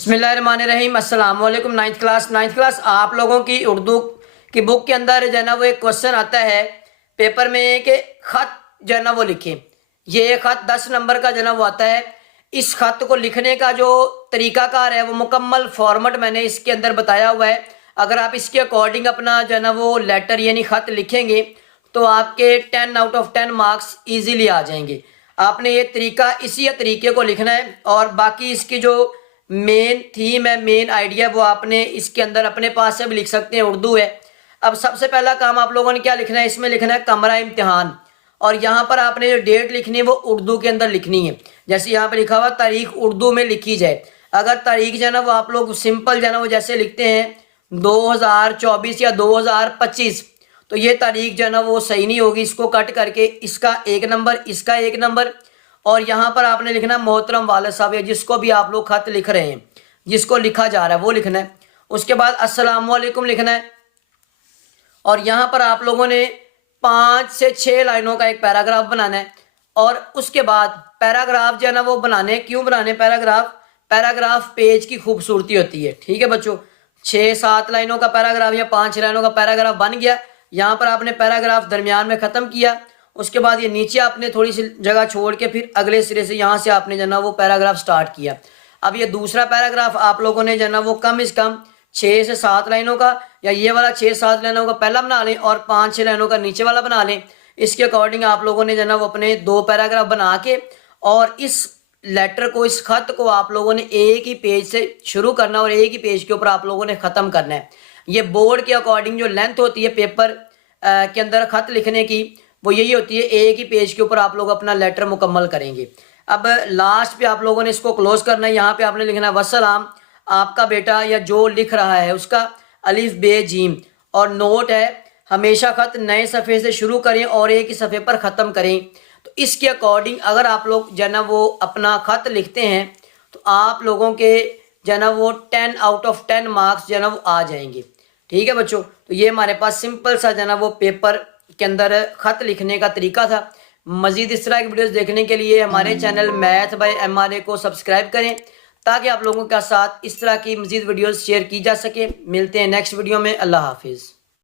बिस्मिल्लाहिर्रहमानिर्रहीम। अस्सलाम वालेकुम। नाइन्थ क्लास आप लोगों की उर्दू की बुक के अंदर जो है ना वो एक क्वेश्चन आता है पेपर में कि ख़त जो है ना वो लिखें। ये ख़त 10 नंबर का जो है ना वो आता है। इस ख़त को लिखने का जो तरीकाकार है वो मुकम्मल फॉर्मेट मैंने इसके अंदर बताया हुआ है। अगर आप इसके अकॉर्डिंग अपना जो है ना वो लेटर यानी ख़त लिखेंगे तो आपके 10 आउट ऑफ 10 मार्क्स ईजीली आ जाएंगे। आपने ये तरीका इसी तरीके को लिखना है और बाकी इसकी जो मेन थीम है, मेन आइडिया, वो आपने इसके अंदर अपने पास से भी लिख सकते हैं, उर्दू है। अब सबसे पहला काम आप लोगों ने क्या लिखना है, इसमें लिखना है कमरा इम्तिहान। और यहाँ पर आपने जो डेट लिखनी है वो उर्दू के अंदर लिखनी है। जैसे यहाँ पे लिखा हुआ तारीख उर्दू में लिखी जाए। अगर तारीख जो है ना वो आप लोग सिंपल जो है ना वो जैसे लिखते हैं 2024 या 2025, तो ये तारीख जो है ना वो सही नहीं होगी। इसको कट करके इसका 1 नंबर, इसका 1 नंबर, और यहाँ पर आपने लिखना है मोहतरम वालिद साहब, या जिसको भी आप लोग खत लिख रहे हैं, जिसको लिखा जा रहा है वो लिखना है। उसके बाद अस्सलाम वालेकुम लिखना है। और यहाँ पर आप लोगों ने 5 से 6 लाइनों का एक पैराग्राफ बनाना है। और उसके बाद पैराग्राफ जो है ना वो बनाने, क्यों बनाने पैराग्राफ? पैराग्राफ पेज की खूबसूरती होती है। ठीक है बच्चों, 6-7 लाइनों का पैराग्राफ या 5 लाइनों का पैराग्राफ बन गया। यहाँ पर आपने पैराग्राफ दरमियान में ख़त्म किया। उसके बाद ये नीचे आपने थोड़ी सी जगह छोड़ के फिर अगले सिरे से यहाँ से आपने जो ना वो पैराग्राफ स्टार्ट किया। अब ये दूसरा पैराग्राफ आप लोगों ने जो ना वो कम से कम 6 से 7 लाइनों का, या ये वाला 6-7 लाइनों का पहला बना लें और 5-6 लाइनों का नीचे वाला बना लें। इसके अकॉर्डिंग आप लोगों ने जो ना वो अपने 2 पैराग्राफ बना के, और इस लेटर को, इस खत को आप लोगों ने एक ही पेज से शुरू करना और एक ही पेज के ऊपर आप लोगों ने ख़त्म करना है। ये बोर्ड के अकॉर्डिंग जो लेंथ होती है पेपर के अंदर खत लिखने की, वो यही होती है। एक ही पेज के ऊपर आप लोग अपना लेटर मुकम्मल करेंगे। अब लास्ट पे आप लोगों ने इसको क्लोज करना है। यहाँ पे आपने लिखना है वसलाम, आपका बेटा या जो लिख रहा है उसका अलिफ बे जीम। और नोट है, हमेशा ख़त नए सफ़े से शुरू करें और एक ही सफ़े पर ख़त्म करें। तो इसके अकॉर्डिंग अगर आप लोग जो है ना वो अपना ख़त लिखते हैं तो आप लोगों के जो है ना वो 10 आउट ऑफ 10 मार्क्स जो है ना वो आ जाएंगे। ठीक है बच्चों, तो ये हमारे पास सिंपल सा जो है ना वो पेपर के अंदर खत लिखने का तरीका था। मजीद इस तरह की वीडियोस देखने के लिए हमारे चैनल मैथ बाय MRA को सब्सक्राइब करें, ताकि आप लोगों के साथ इस तरह की मजीद वीडियोस शेयर की जा सके। मिलते हैं नेक्स्ट वीडियो में। अल्लाह हाफिज़।